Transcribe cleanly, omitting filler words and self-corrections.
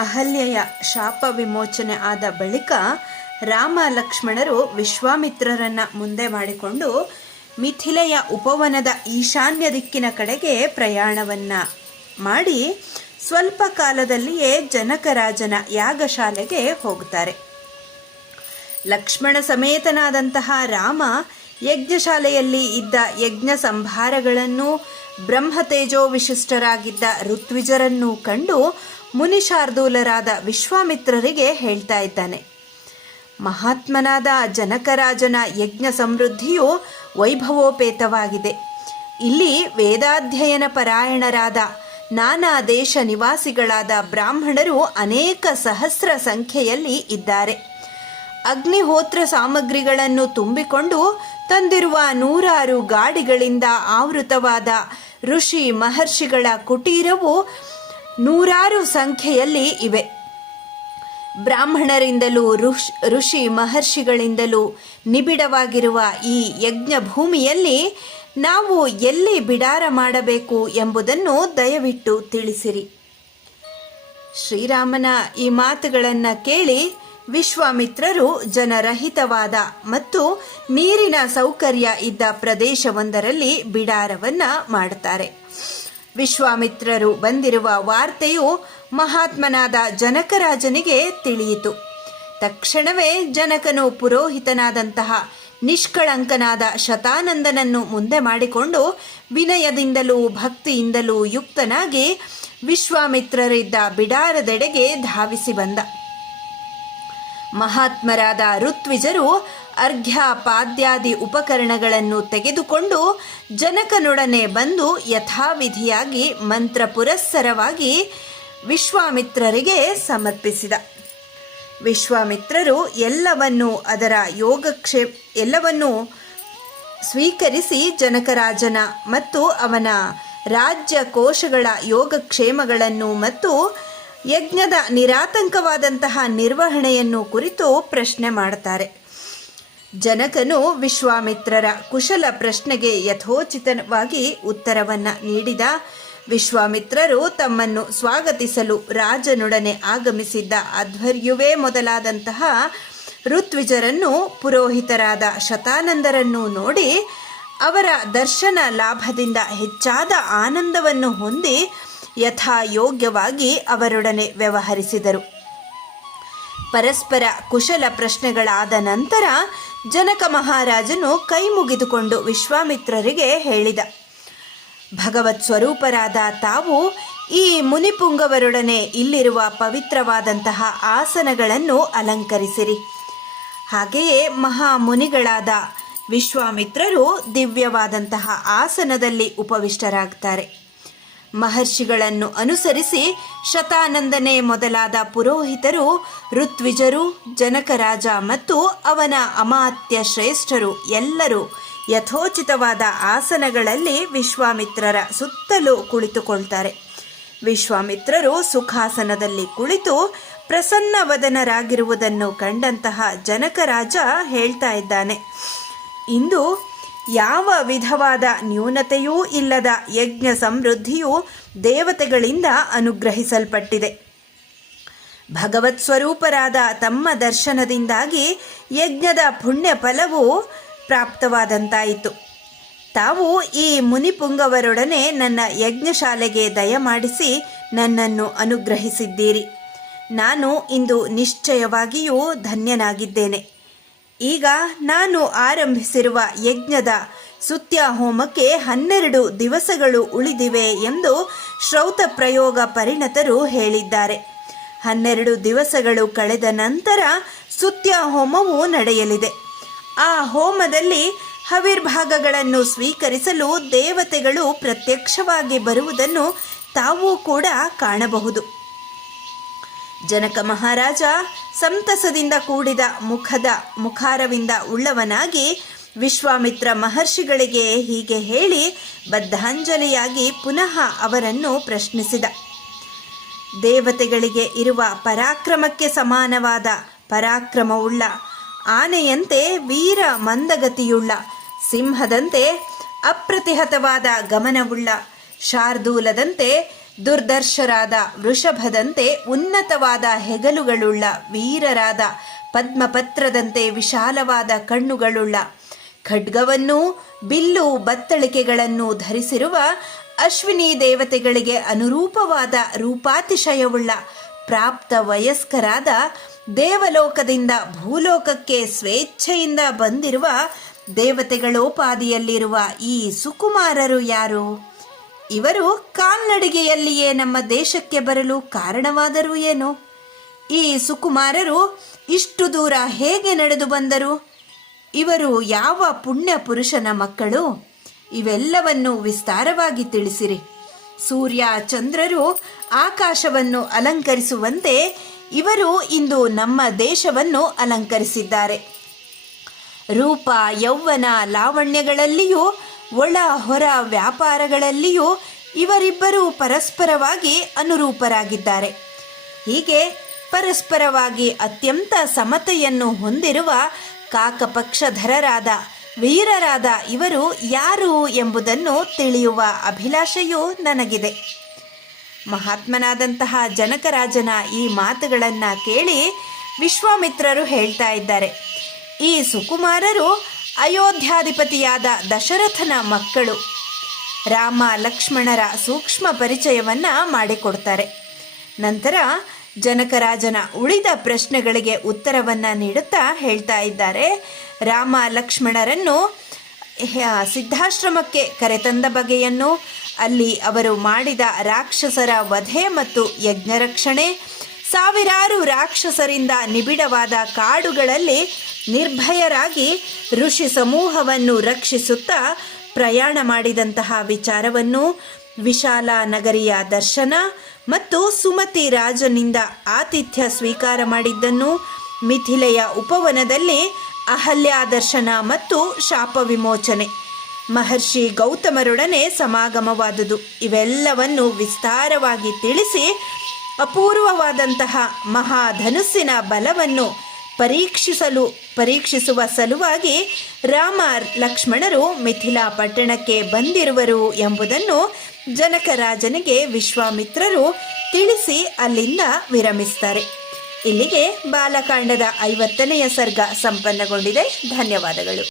ಅಹಲ್ಯೆಯ ಶಾಪ ವಿಮೋಚನೆ ಆದ ಬಳಿಕ ರಾಮ ಲಕ್ಷ್ಮಣರು ವಿಶ್ವಾಮಿತ್ರರನ್ನ ಮುಂದೆ ಮಾಡಿಕೊಂಡು ಮಿಥಿಲೆಯ ಉಪವನದ ಈಶಾನ್ಯ ದಿಕ್ಕಿನ ಕಡೆಗೆ ಪ್ರಯಾಣವನ್ನ ಮಾಡಿ ಸ್ವಲ್ಪ ಕಾಲದಲ್ಲಿಯೇ ಜನಕರಾಜನ ಯಾಗಶಾಲೆಗೆ ಹೋಗುತ್ತಾರೆ. ಲಕ್ಷ್ಮಣ ಸಮೇತನಾದಂತಹ ರಾಮ ಯಜ್ಞಶಾಲೆಯಲ್ಲಿ ಇದ್ದ ಯಜ್ಞ ಸಂಭಾರಗಳನ್ನು ಬ್ರಹ್ಮತೇಜೋ ವಿಶಿಷ್ಟರಾಗಿದ್ದ ಋತ್ವಿಜರನ್ನು ಕಂಡು ಮುನಿಶಾರ್ದೂಲರಾದ ವಿಶ್ವಾಮಿತ್ರರಿಗೆ ಹೇಳ್ತಾ ಇದ್ದಾನೆ. ಮಹಾತ್ಮನಾದ ಜನಕರಾಜನ ಯಜ್ಞ ಸಮೃದ್ಧಿಯು ವೈಭವೋಪೇತವಾಗಿದೆ. ಇಲ್ಲಿ ವೇದಾಧ್ಯಯನ ಪರಾಯಣರಾದ ನಾನಾ ದೇಶ ನಿವಾಸಿಗಳಾದ ಬ್ರಾಹ್ಮಣರು ಅನೇಕ ಸಹಸ್ರ ಸಂಖ್ಯೆಯಲ್ಲಿ ಇದ್ದಾರೆ. ಅಗ್ನಿಹೋತ್ರ ಸಾಮಗ್ರಿಗಳನ್ನು ತುಂಬಿಕೊಂಡು ತಂದಿರುವ 100 ಗಾಡಿಗಳಿಂದ ಆವೃತವಾದ ಋಷಿ ಮಹರ್ಷಿಗಳ ಕುಟೀರವು 100 ಸಂಖ್ಯೆಯಲ್ಲಿ ಇವೆ. ಬ್ರಾಹ್ಮಣರಿಂದಲೂ ಋಷಿ ಮಹರ್ಷಿಗಳಿಂದಲೂ ನಿಬಿಡವಾಗಿರುವ ಈ ಯಜ್ಞ ಭೂಮಿಯಲ್ಲಿ ನಾವು ಎಲ್ಲಿ ಬಿಡಾರ ಮಾಡಬೇಕು ಎಂಬುದನ್ನು ದಯವಿಟ್ಟು ತಿಳಿಸಿರಿ. ಶ್ರೀರಾಮನ ಈ ಮಾತುಗಳನ್ನು ಕೇಳಿ ವಿಶ್ವಾಮಿತ್ರರು ಜನರಹಿತವಾದ ಮತ್ತು ನೀರಿನ ಸೌಕರ್ಯ ಇದ್ದ ಪ್ರದೇಶವೊಂದರಲ್ಲಿ ಬಿಡಾರವನ್ನ ಮಾಡುತ್ತಾರೆ. ವಿಶ್ವಾಮಿತ್ರರು ಬಂದಿರುವ ವಾರ್ತೆಯು ಮಹಾತ್ಮನಾದ ಜನಕರಾಜನಿಗೆ ತಿಳಿಯಿತು. ತಕ್ಷಣವೇ ಜನಕನು ಪುರೋಹಿತನಾದಂತಹ ನಿಷ್ಕಳಂಕನಾದ ಶತಾನಂದನನ್ನು ಮುಂದೆ ಮಾಡಿಕೊಂಡು ವಿನಯದಿಂದಲೂ ಭಕ್ತಿಯಿಂದಲೂ ಯುಕ್ತನಾಗಿ ವಿಶ್ವಾಮಿತ್ರರಿದ್ದ ಬಿಡಾರದೆಡೆಗೆ ಧಾವಿಸಿ ಬಂದ. ಮಹಾತ್ಮರಾದ ಋತ್ವಿಜರು ಅರ್ಘ್ಯ ಪಾದ್ಯಾದಿ ಉಪಕರಣಗಳನ್ನು ತೆಗೆದುಕೊಂಡು ಜನಕನೊಡನೆ ಬಂದು ಯಥಾವಿಧಿಯಾಗಿ ಮಂತ್ರ ಪುರಸ್ಸರವಾಗಿ ವಿಶ್ವಾಮಿತ್ರರಿಗೆ ಸಮರ್ಪಿಸಿದ. ವಿಶ್ವಾಮಿತ್ರರು ಎಲ್ಲವನ್ನೂ ಸ್ವೀಕರಿಸಿ ಜನಕರಾಜನ ಮತ್ತು ಅವನ ರಾಜ್ಯ ಕೋಶಗಳ ಯೋಗಕ್ಷೇಮಗಳನ್ನು ಮತ್ತು ಯಜ್ಞದ ನಿರಾತಂಕವಾದಂತಹ ನಿರ್ವಹಣೆಯನ್ನು ಕುರಿತು ಪ್ರಶ್ನೆ ಮಾಡುತ್ತಾರೆ. ಜನಕನು ವಿಶ್ವಾಮಿತ್ರರ ಕುಶಲ ಪ್ರಶ್ನೆಗೆ ಯಥೋಚಿತವಾಗಿ ಉತ್ತರವನ್ನು ನೀಡಿದ. ವಿಶ್ವಾಮಿತ್ರರು ತಮ್ಮನ್ನು ಸ್ವಾಗತಿಸಲು ರಾಜನೊಡನೆ ಆಗಮಿಸಿದ್ದ ಅಧ್ವರ್ಯುವೇ ಮೊದಲಾದಂತಹ ಋತ್ವಿಜರನ್ನು ಪುರೋಹಿತರಾದ ಶತಾನಂದರನ್ನು ನೋಡಿ ಅವರ ದರ್ಶನ ಲಾಭದಿಂದ ಹೆಚ್ಚಾದ ಆನಂದವನ್ನು ಹೊಂದಿ ಯಥಾಯೋಗ್ಯವಾಗಿ ಅವರೊಡನೆ ವ್ಯವಹರಿಸಿದರು. ಪರಸ್ಪರ ಕುಶಲ ಪ್ರಶ್ನೆಗಳಾದ ನಂತರ ಜನಕ ಮಹಾರಾಜನು ಕೈ ಮುಗಿದುಕೊಂಡು ವಿಶ್ವಾಮಿತ್ರರಿಗೆ ಹೇಳಿದ, ಭಗವತ್ ಸ್ವರೂಪರಾದ ತಾವು ಈ ಮುನಿಪುಂಗವರೊಡನೆ ಇಲ್ಲಿರುವ ಪವಿತ್ರವಾದಂತಹ ಆಸನಗಳನ್ನು ಅಲಂಕರಿಸಿರಿ. ಹಾಗೆಯೇ ಮಹಾಮುನಿಗಳಾದ ವಿಶ್ವಾಮಿತ್ರರು ದಿವ್ಯವಾದಂತಹ ಆಸನದಲ್ಲಿ ಉಪವಿಷ್ಟರಾಗ್ತಾರೆ. ಮಹರ್ಷಿಗಳನ್ನು ಅನುಸರಿಸಿ ಶತಾನಂದನೇ ಮೊದಲಾದ ಪುರೋಹಿತರು, ಋತ್ವಿಜರು, ಜನಕರಾಜ ಮತ್ತು ಅವನ ಅಮಾತ್ಯ ಶ್ರೇಷ್ಠರು ಎಲ್ಲರೂ ಯಥೋಚಿತವಾದ ಆಸನಗಳಲ್ಲಿ ವಿಶ್ವಾಮಿತ್ರರ ಸುತ್ತಲೂ ಕುಳಿತುಕೊಳ್ತಾರೆ. ವಿಶ್ವಾಮಿತ್ರರು ಸುಖಾಸನದಲ್ಲಿ ಕುಳಿತು ಪ್ರಸನ್ನವದನರಾಗಿರುವುದನ್ನು ಕಂಡಂತಹ ಜನಕರಾಜ ಹೇಳ್ತಾ ಇದ್ದಾನೆ, ಇಂದು ಯಾವ ವಿಧವಾದ ನ್ಯೂನತೆಯೂ ಇಲ್ಲದ ಯಜ್ಞ ಸಮೃದ್ಧಿಯು ದೇವತೆಗಳಿಂದ ಅನುಗ್ರಹಿಸಲ್ಪಟ್ಟಿದೆ. ಭಗವತ್ ಸ್ವರೂಪರಾದ ತಮ್ಮ ದರ್ಶನದಿಂದಾಗಿ ಯಜ್ಞದ ಪುಣ್ಯ ಫಲವು ಪ್ರಾಪ್ತವಾದಂತಾಯಿತು. ತಾವು ಈ ಮುನಿಪುಂಗವರೊಡನೆ ನನ್ನ ಯಜ್ಞಶಾಲೆಗೆ ದಯಮಾಡಿಸಿ ನನ್ನನ್ನು ಅನುಗ್ರಹಿಸಿದ್ದೀರಿ. ನಾನು ಇಂದು ನಿಶ್ಚಯವಾಗಿಯೂ ಧನ್ಯನಾಗಿದ್ದೇನೆ. ಈಗ ನಾನು ಆರಂಭಿಸಿರುವ ಯಜ್ಞದ ಸುತ್ಯ ಹೋಮಕ್ಕೆ 12 ದಿವಸಗಳು ಉಳಿದಿವೆ ಎಂದು ಶ್ರೌತ ಪ್ರಯೋಗ ಪರಿಣತರು ಹೇಳಿದ್ದಾರೆ. 12 ದಿವಸಗಳು ಕಳೆದ ನಂತರ ಸುತ್ಯ ಹೋಮವು ನಡೆಯಲಿದೆ. ಆ ಹೋಮದಲ್ಲಿ ಹವಿರ್ಭಾಗಗಳನ್ನು ಸ್ವೀಕರಿಸಲು ದೇವತೆಗಳು ಪ್ರತ್ಯಕ್ಷವಾಗಿ ಬರುವುದನ್ನು ತಾವು ಕೂಡ ಕಾಣಬಹುದು. ಜನಕ ಮಹಾರಾಜ ಸಂತಸದಿಂದ ಕೂಡಿದ ಮುಖಾರವಿಂದ ಉಳ್ಳವನಾಗಿ ವಿಶ್ವಾಮಿತ್ರ ಮಹರ್ಷಿಗಳಿಗೆ ಹೀಗೆ ಹೇಳಿ ಬದ್ಧಾಂಜಲಿಯಾಗಿ ಪುನಃ ಅವರನ್ನು ಪ್ರಶ್ನಿಸಿದ. ದೇವತೆಗಳಿಗೆ ಇರುವ ಪರಾಕ್ರಮಕ್ಕೆ ಸಮಾನವಾದ ಪರಾಕ್ರಮವುಳ್ಳ, ಆನೆಯಂತೆ ವೀರ ಮಂದಗತಿಯುಳ್ಳ, ಸಿಂಹದಂತೆ ಅಪ್ರತಿಹತವಾದ ಗಮನವುಳ್ಳ, ಶಾರ್ದೂಲದಂತೆ ದುರ್ದರ್ಶರಾದ ವೃಷಭದಂತೆ ಉನ್ನತವಾದ ಹೆಗಲುಗಳುಳ್ಳ, ವೀರರಾದ ಪದ್ಮಪತ್ರದಂತೆ ವಿಶಾಲವಾದ ಕಣ್ಣುಗಳುಳ್ಳ, ಖಡ್ಗವನ್ನೂ ಬಿಲ್ಲು ಬತ್ತಳಿಕೆಗಳನ್ನು ಧರಿಸಿರುವ, ಅಶ್ವಿನಿ ದೇವತೆಗಳಿಗೆ ಅನುರೂಪವಾದ ರೂಪಾತಿಶಯವುಳ್ಳ, ಪ್ರಾಪ್ತ ವಯಸ್ಕರಾದ, ದೇವಲೋಕದಿಂದ ಭೂಲೋಕಕ್ಕೆ ಸ್ವೇಚ್ಛೆಯಿಂದ ಬಂದಿರುವ, ದೇವತೆಗಳೋಪಾದಿಯಲ್ಲಿರುವ ಈ ಸುಕುಮಾರರು ಯಾರು? ಇವರು ಕಾಲ್ನಡಿಗೆಯಲ್ಲಿಯೇ ನಮ್ಮ ದೇಶಕ್ಕೆ ಬರಲು ಕಾರಣವಾದರೂ ಏನು? ಈ ಸುಕುಮಾರರು ಇಷ್ಟು ದೂರ ಹೇಗೆ ನಡೆದು ಬಂದರು? ಇವರು ಯಾವ ಪುಣ್ಯ ಪುರುಷನ ಮಕ್ಕಳು? ಇವೆಲ್ಲವನ್ನು ವಿಸ್ತಾರವಾಗಿ ತಿಳಿಸಿರಿ. ಸೂರ್ಯ ಚಂದ್ರರು ಆಕಾಶವನ್ನು ಅಲಂಕರಿಸುವಂತೆ ಇವರು ಇಂದು ನಮ್ಮ ದೇಶವನ್ನು ಅಲಂಕರಿಸಿದ್ದಾರೆ. ರೂಪ, ಯೌವನ, ಲಾವಣ್ಯಗಳಲ್ಲಿಯೂ ಒಳ ಹೊರ ವ್ಯಾಪಾರಗಳಲ್ಲಿಯೂ ಇವರಿಬ್ಬರೂ ಪರಸ್ಪರವಾಗಿ ಅನುರೂಪರಾಗಿದ್ದಾರೆ. ಹೀಗೆ ಪರಸ್ಪರವಾಗಿ ಅತ್ಯಂತ ಸಮತೆಯನ್ನು ಹೊಂದಿರುವ ಕಾಕಪಕ್ಷಧರರಾದ ವೀರರಾದ ಇವರು ಯಾರು ಎಂಬುದನ್ನು ತಿಳಿಯುವ ಅಭಿಲಾಷೆಯೂ ನನಗಿದೆ. ಮಹಾತ್ಮನಾದಂತಹ ಜನಕರಾಜನ ಈ ಮಾತುಗಳನ್ನು ಕೇಳಿ ವಿಶ್ವಾಮಿತ್ರರು ಹೇಳ್ತಾ ಇದ್ದಾರೆ, ಈ ಸುಕುಮಾರರು ಅಯೋಧ್ಯಾಧಿಪತಿಯಾದ ದಶರಥನ ಮಕ್ಕಳು. ರಾಮ ಲಕ್ಷ್ಮಣರ ಸೂಕ್ಷ್ಮ ಪರಿಚಯವನ್ನು ಮಾಡಿಕೊಡ್ತಾರೆ. ನಂತರ ಜನಕರಾಜನ ಉಳಿದ ಪ್ರಶ್ನೆಗಳಿಗೆ ಉತ್ತರವನ್ನು ನೀಡುತ್ತಾ ಹೇಳ್ತಾ ಇದ್ದಾರೆ, ರಾಮ ಲಕ್ಷ್ಮಣರನ್ನು ಸಿದ್ಧಾಶ್ರಮಕ್ಕೆ ಕರೆತಂದ ಬಗೆಯನ್ನು, ಅಲ್ಲಿ ಅವರು ಮಾಡಿದ ರಾಕ್ಷಸರ ವಧೆ ಮತ್ತು ಯಜ್ಞರಕ್ಷಣೆ, ಸಾವಿರಾರು ರಾಕ್ಷಸರಿಂದ ನಿಬಿಡವಾದ ಕಾಡುಗಳಲ್ಲಿ ನಿರ್ಭಯರಾಗಿ ಋಷಿ ಸಮೂಹವನ್ನು ರಕ್ಷಿಸುತ್ತಾ ಪ್ರಯಾಣ ಮಾಡಿದಂತಹ ವಿಚಾರವನ್ನು, ವಿಶಾಲ ನಗರಿಯ ದರ್ಶನ ಮತ್ತು ಸುಮತಿ ರಾಜನಿಂದ ಆತಿಥ್ಯ ಸ್ವೀಕಾರ ಮಾಡಿದ್ದನ್ನು, ಮಿಥಿಲೆಯ ಉಪವನದಲ್ಲಿ ಅಹಲ್ಯಾ ದರ್ಶನ ಮತ್ತು ಶಾಪ ವಿಮೋಚನೆ, ಮಹರ್ಷಿ ಗೌತಮರೊಡನೆ ಸಮಾಗಮವಾದುದು, ಇವೆಲ್ಲವನ್ನು ವಿಸ್ತಾರವಾಗಿ ತಿಳಿಸಿ ಅಪೂರ್ವವಾದಂತಹ ಮಹಾಧನುಸ್ಸಿನ ಬಲವನ್ನು ಪರೀಕ್ಷಿಸುವ ಸಲುವಾಗಿ ರಾಮ ಲಕ್ಷ್ಮಣರು ಮಿಥಿಲಾ ಪಟ್ಟಣಕ್ಕೆ ಬಂದಿರುವರು ಎಂಬುದನ್ನು ಜನಕರಾಜನಿಗೆ ವಿಶ್ವಾಮಿತ್ರರು ತಿಳಿಸಿ ಅಲ್ಲಿಂದ ವಿರಮಿಸ್ತಾರೆ. ಇಲ್ಲಿಗೆ ಬಾಲಕಾಂಡದ 50ನೇ ಸರ್ಗ ಸಂಪನ್ನಗೊಂಡಿದೆ. ಧನ್ಯವಾದಗಳು.